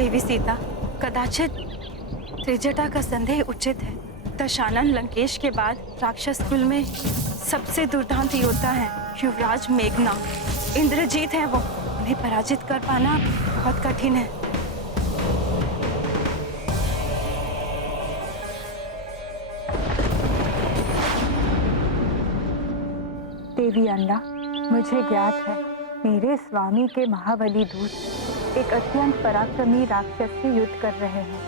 देवी सीता, कदाचित त्रिजटा का संदेह उचित है। दशानन लंकेश के बाद राक्षस कुल में सबसे दुर्दांत योद्धा है युवराज मेघनाद। इंद्रजीत है वो, उन्हें पराजित कर पाना बहुत कठिन है। देवी अन्ना, मुझे ज्ञात है मेरे स्वामी के महाबली दूत एक अत्यंत पराक्रमी राक्षस से युद्ध कर रहे हैं,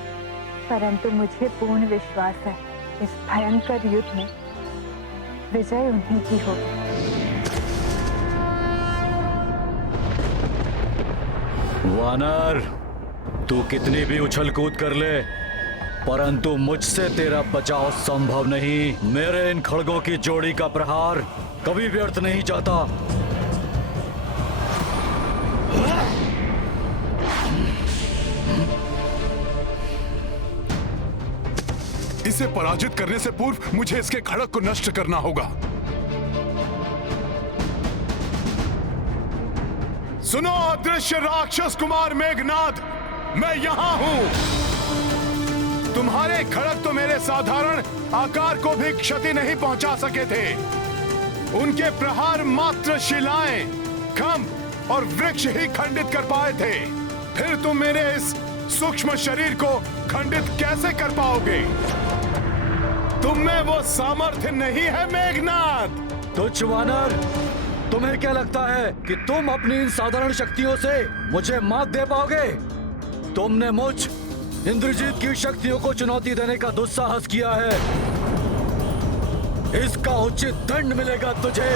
परंतु मुझे पूर्ण विश्वास है इस भयंकर युद्ध में विजय उन्हीं की होगी। वानर, तू कितनी भी उछल कूद कर ले, परंतु मुझसे तेरा बचाव संभव नहीं। मेरे इन खड़गों की जोड़ी का प्रहार कभी व्यर्थ नहीं जाता। इसे पराजित करने से पूर्व मुझे इसके खड़ग को नष्ट करना होगा। सुनो अदृश्य राक्षस कुमार मेघनाद, मैं यहां हूं। तुम्हारे खड़ग तो मेरे साधारण आकार को भी क्षति नहीं पहुंचा सके थे। उनके प्रहार मात्र शिलाएं, खंभ और वृक्ष ही खंडित कर पाए थे। फिर तुम मेरे इस सूक्ष्म शरीर को खंडित कैसे कर पाओगे? तुम में वो सामर्थ्य नहीं है मेघनाद। तुच्छ वानर, तुम्हें क्या लगता है कि तुम अपनी इन साधारण शक्तियों से मुझे मात दे पाओगे? तुमने मुझ इंद्रजीत की शक्तियों को चुनौती देने का दुस्साहस किया है। इसका उचित दंड मिलेगा तुझे।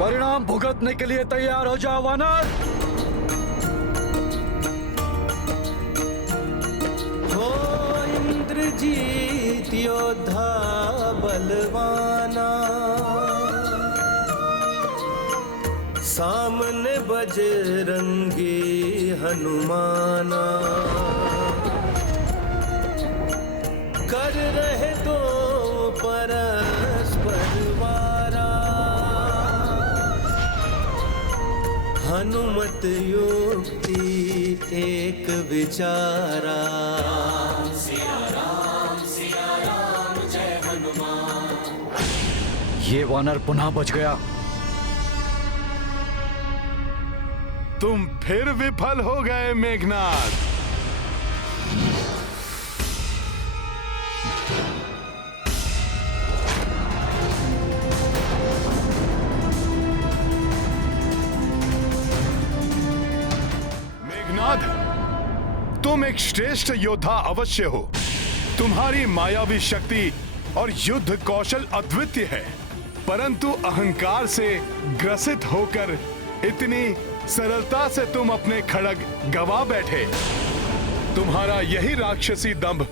परिणाम भुगतने के लिए तैयार हो जाओ वानर। ओ इंद्रजीत योद्धा बलवाना, सामने बजरंगी हनुमाना, कर रहे तो परस्पर वारा, हनुमत युक्ति एक विचारा। सिया राम जय हनुमान। ये वानर पुनः बच गया। तुम फिर विफल हो गए मेघनाद। मेघनाद, तुम एक श्रेष्ठ योद्धा अवश्य हो। तुम्हारी मायावी शक्ति और युद्ध कौशल अद्वितीय है, परंतु अहंकार से ग्रसित होकर इतनी सरलता से तुम अपने खड़ग गवा बैठे। तुम्हारा यही राक्षसी दंभ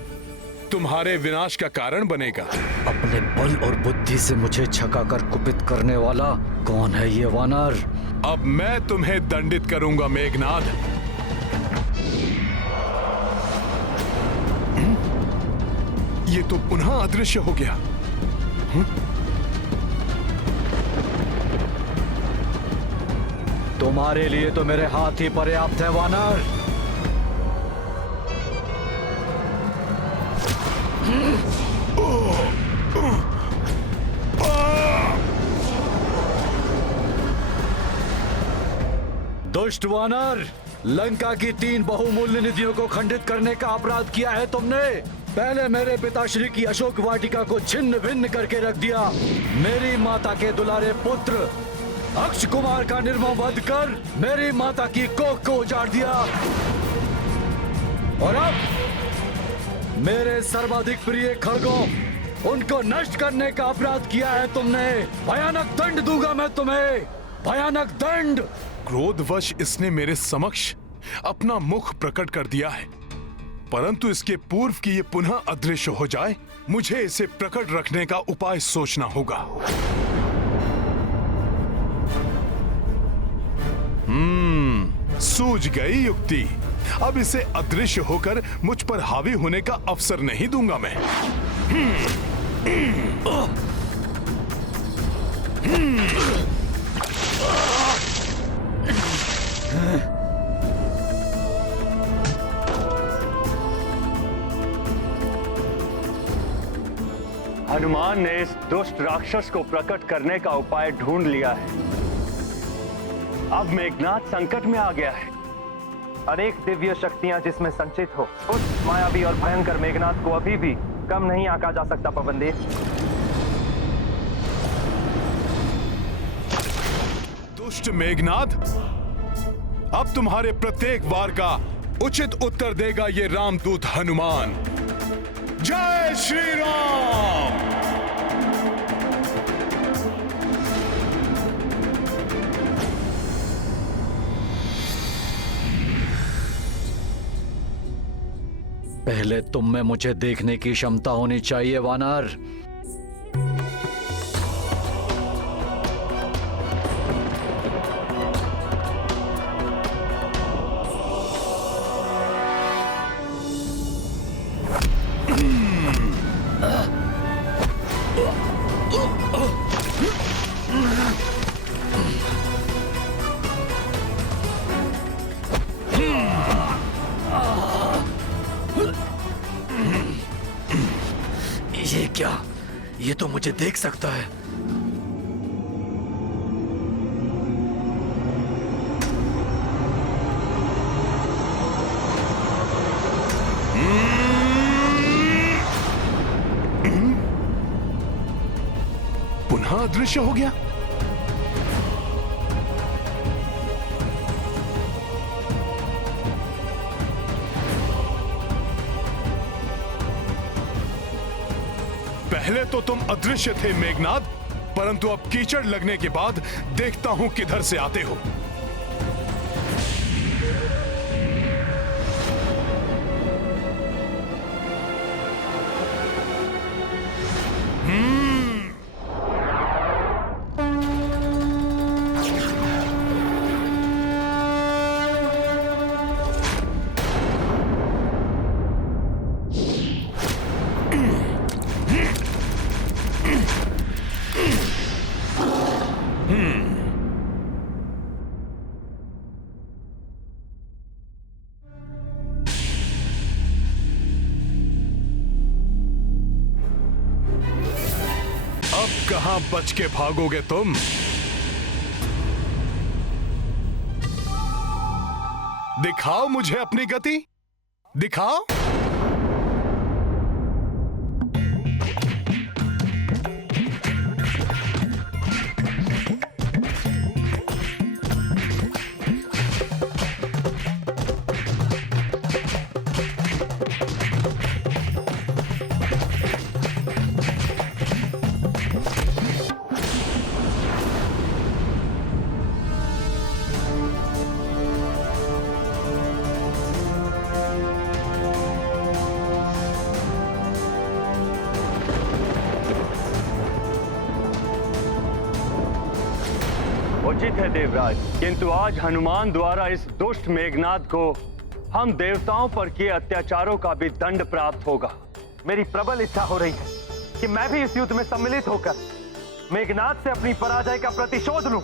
तुम्हारे विनाश का कारण बनेगा। अपने बल और बुद्धि से मुझे छकाकर कुपित करने वाला कौन है ये वानर? अब मैं तुम्हें दंडित करूंगा मेघनाद। ये तो पुनः अदृश्य हो गया। तुम्हारे लिए तो मेरे हाथ ही पर्याप्त है वानर। दुष्ट वानर, लंका की 3 बहुमूल्य निधियों को खंडित करने का अपराध किया है तुमने। पहले मेरे पिताश्री की अशोक वाटिका को छिन्न भिन्न करके रख दिया। मेरी माता के दुलारे पुत्र अक्ष कुमार का निर्मम वध कर मेरी माता की कोख को उजाड़ दिया। और अब मेरे सर्वाधिक प्रिय खड़गों, उनको नष्ट करने का अपराध किया है तुमने। भयानक दंड दूंगा मैं तुम्हें, भयानक दंड। क्रोधवश इसने मेरे समक्ष अपना मुख प्रकट कर दिया है, परंतु इसके पूर्व कि ये पुनः अदृश्य हो जाए, मुझे इसे प्रकट रखने का उपाय सोचना होगा। सूझ गई युक्ति। अब इसे अदृश्य होकर मुझ पर हावी होने का अवसर नहीं दूंगा मैं। हनुमान ने इस दुष्ट राक्षस को प्रकट करने का उपाय ढूंढ लिया है। अब मेघनाद संकट में आ गया है। अनेक दिव्य शक्तियां जिसमें संचित हो, उस मायावी और भयंकर मेघनाद को अभी भी कम नहीं आंका जा सकता। पवनदेव, दुष्ट मेघनाद, अब तुम्हारे प्रत्येक वार का उचित उत्तर देगा ये रामदूत हनुमान। जय श्री राम। पहले तुम में मुझे देखने की क्षमता होनी चाहिए वानर। ये क्या? ये तो मुझे देख सकता है। पुनः अदृश्य हो गया। पहले तो तुम अदृश्य थे मेघनाद, परंतु अब कीचड़ लगने के बाद देखता हूं किधर से आते हो। कहां बच के भागोगे तुम? दिखाओ मुझे अपनी गति, दिखाओ। उचित है देवराज, किंतु आज हनुमान द्वारा इस दुष्ट मेघनाद को हम देवताओं पर किए अत्याचारों का भी दंड प्राप्त होगा। मेरी प्रबल इच्छा हो रही है कि मैं भी इस युद्ध में सम्मिलित होकर मेघनाद से अपनी पराजय का प्रतिशोध लूं।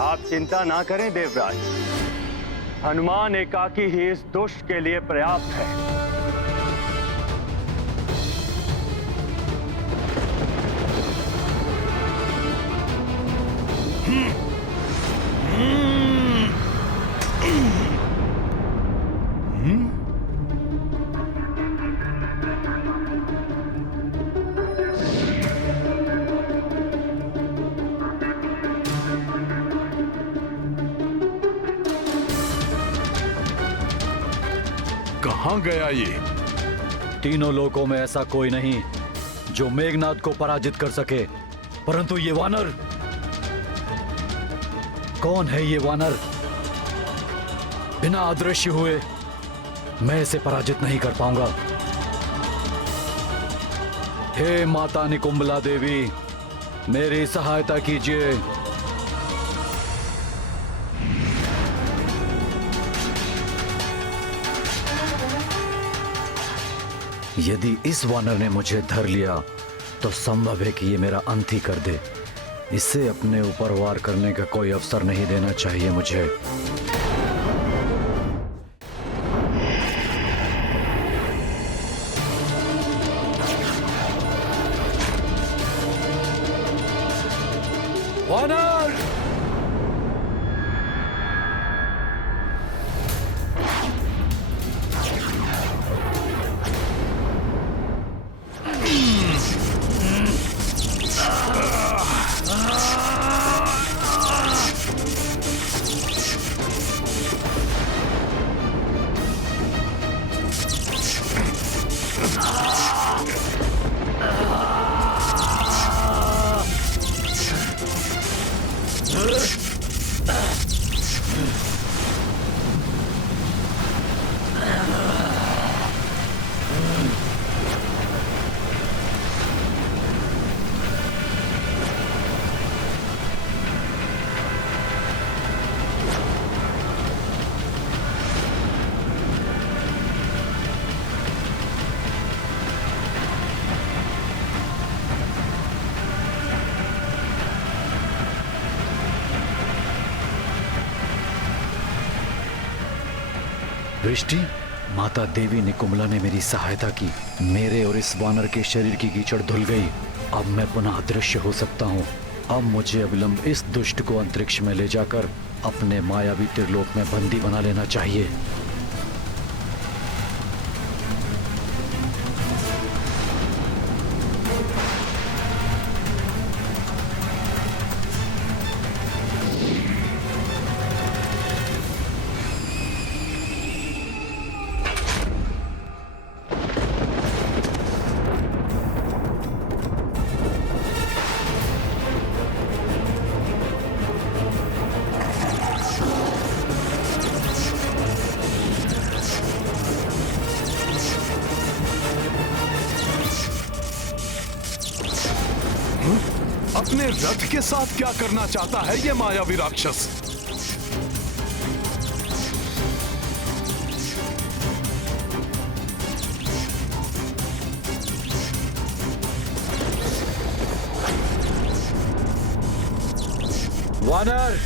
आप चिंता ना करें देवराज, हनुमान एकाकी ही इस दुष्ट के लिए पर्याप्त है। कहां गया ये? तीनों लोकों में ऐसा कोई नहीं जो मेघनाद को पराजित कर सके, परंतु ये वानर, कौन है ये वानर? बिना अदृश्य हुए मैं इसे पराजित नहीं कर पाऊंगा। हे माता निकुंबला देवी, मेरी सहायता कीजिए। यदि इस वानर ने मुझे धर लिया तो संभव है कि ये मेरा अंत ही कर दे। इसे अपने ऊपर वार करने का कोई अवसर नहीं देना चाहिए मुझे। वृष्टि, माता देवी निकुम्बला ने मेरी सहायता की। मेरे और इस वानर के शरीर की कीचड़ धुल गई। अब मैं पुनः अदृश्य हो सकता हूँ। अब मुझे अविलंब इस दुष्ट को अंतरिक्ष में ले जाकर अपने मायावी त्रिलोक में बंदी बना लेना चाहिए। अपने रथ के साथ क्या करना चाहता है ये मायावी राक्षस? वानर,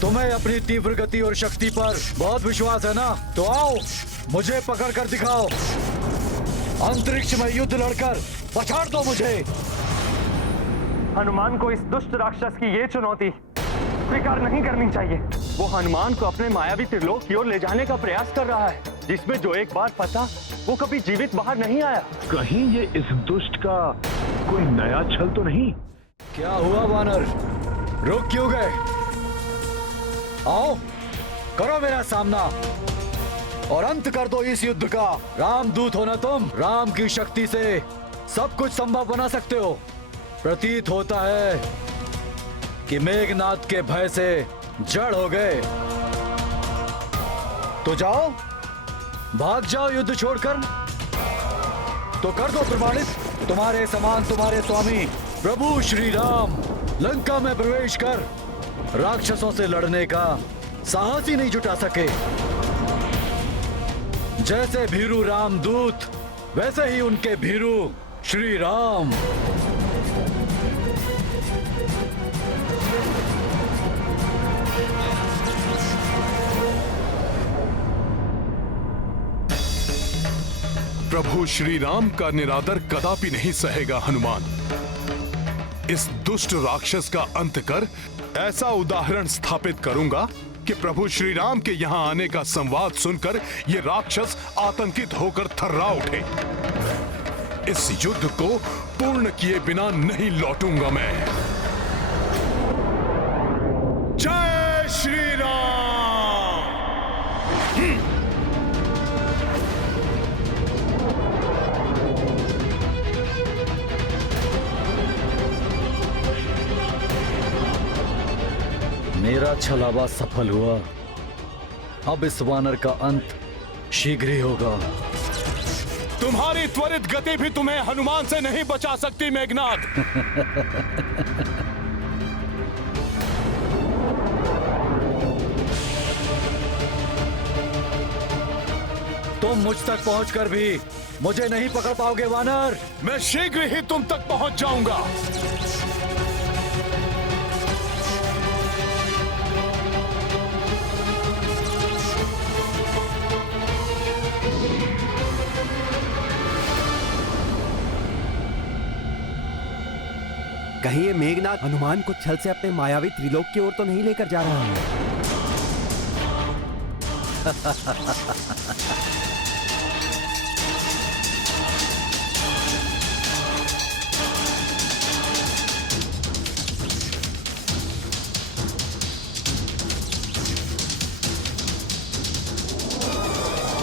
तुम्हें अपनी तीव्र गति और शक्ति पर बहुत विश्वास है ना? तो आओ, मुझे पकड़ कर दिखाओ। अंतरिक्ष में युद्ध लड़कर पछाड़ दो मुझे। हनुमान को इस दुष्ट राक्षस की ये चुनौती स्वीकार नहीं करनी चाहिए। वो हनुमान को अपने मायावी त्रिलोक की ओर ले जाने का प्रयास कर रहा है, जिसमें जो एक बार फंसा वो कभी जीवित बाहर नहीं आया। कहीं ये इस दुष्ट का कोई नया छल तो नहीं? क्या हुआ वानर, रुक क्यों गए? आओ, करो मेरा सामना और अंत कर दो इस युद्ध का। रामदूत हो ना तुम, राम की शक्ति से सब कुछ संभव बना सकते हो। प्रतीत होता है कि मेघनाद के भय से जड़ हो गए। तो जाओ, भाग जाओ युद्ध छोड़कर। तो कर दो प्रमाणित, तुम्हारे समान तुम्हारे स्वामी प्रभु श्री राम लंका में प्रवेश कर राक्षसों से लड़ने का साहस ही नहीं जुटा सके। जैसे भीरू रामदूत, वैसे ही उनके भीरू श्री राम। प्रभु श्री राम का निरादर कदापि नहीं सहेगा हनुमान। इस दुष्ट राक्षस का अंत कर ऐसा उदाहरण स्थापित करूंगा कि प्रभु श्री राम के यहां आने का संवाद सुनकर ये राक्षस आतंकित होकर थर्रा उठे। इस युद्ध को पूर्ण किए बिना नहीं लौटूंगा मैं। जय श्री राम। मेरा छलावा सफल हुआ। अब इस वानर का अंत शीघ्र ही होगा। तुम्हारी त्वरित गति भी तुम्हें हनुमान से नहीं बचा सकती मेघनाद। तुम मुझ तक पहुंचकर भी मुझे नहीं पकड़ पाओगे वानर। मैं शीघ्र ही तुम तक पहुंच जाऊंगा। कहीं ये मेघनाद हनुमान को छल से अपने मायावी त्रिलोक की ओर तो नहीं लेकर जा रहा है?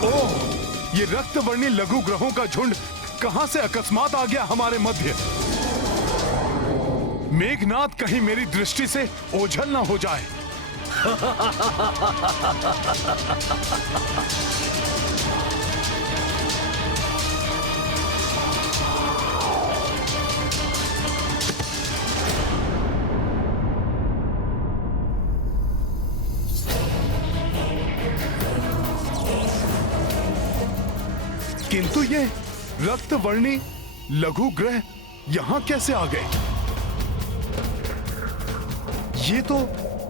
ओह, ये रक्तवर्णी लघु ग्रहों का झुंड कहां से अकस्मात आ गया हमारे मध्य? मेघनाद कहीं मेरी दृष्टि से ओझल ना हो जाए। किंतु ये रक्तवर्णी लघु ग्रह यहां कैसे आ गए? ये तो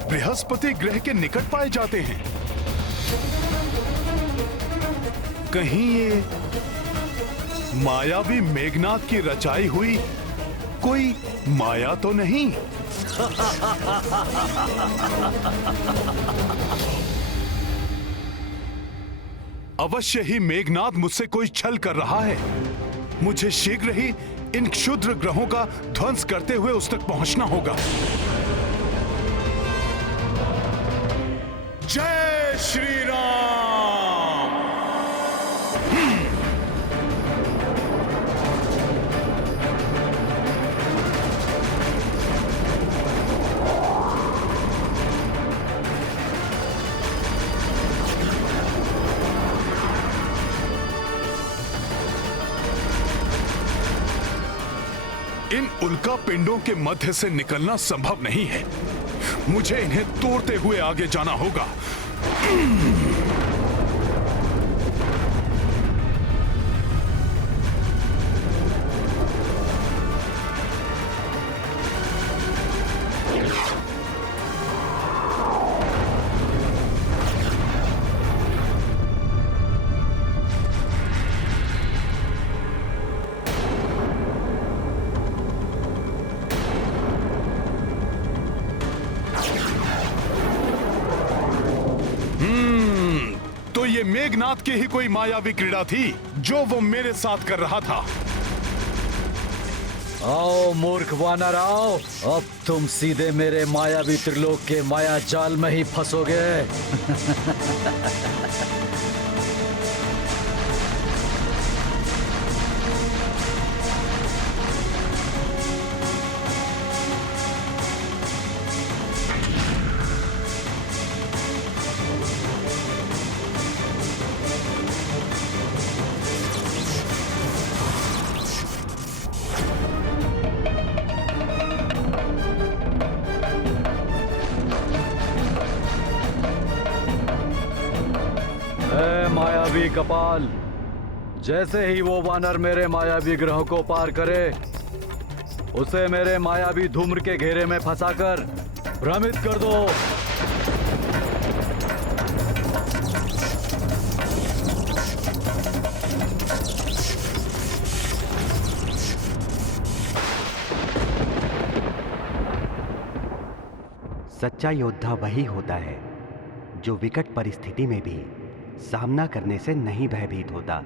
बृहस्पति ग्रह के निकट पाए जाते हैं। कहीं ये मायावी मेघनाद की रचाई हुई कोई माया तो नहीं? अवश्य ही मेघनाद मुझसे कोई छल कर रहा है। मुझे शीघ्र ही इन क्षुद्र ग्रहों का ध्वंस करते हुए उस तक पहुंचना होगा। जय श्री राम। इन उल्का पिंडों के मध्य से निकलना संभव नहीं है। मुझे इन्हें तोड़ते हुए आगे जाना होगा। तो ये मेघनाद की ही कोई मायावी क्रीड़ा थी जो वो मेरे साथ कर रहा था। आओ मूर्ख वानर आओ, अब तुम सीधे मेरे मायावी त्रिलोक के माया जाल में ही फंसोगे। मायावी कपाल, जैसे ही वो वानर मेरे मायावी ग्रह को पार करे, उसे मेरे मायावी धूम्र के घेरे में फंसाकर भ्रमित कर दो। सच्चा योद्धा वही होता है जो विकट परिस्थिति में भी सामना करने से नहीं भयभीत होता।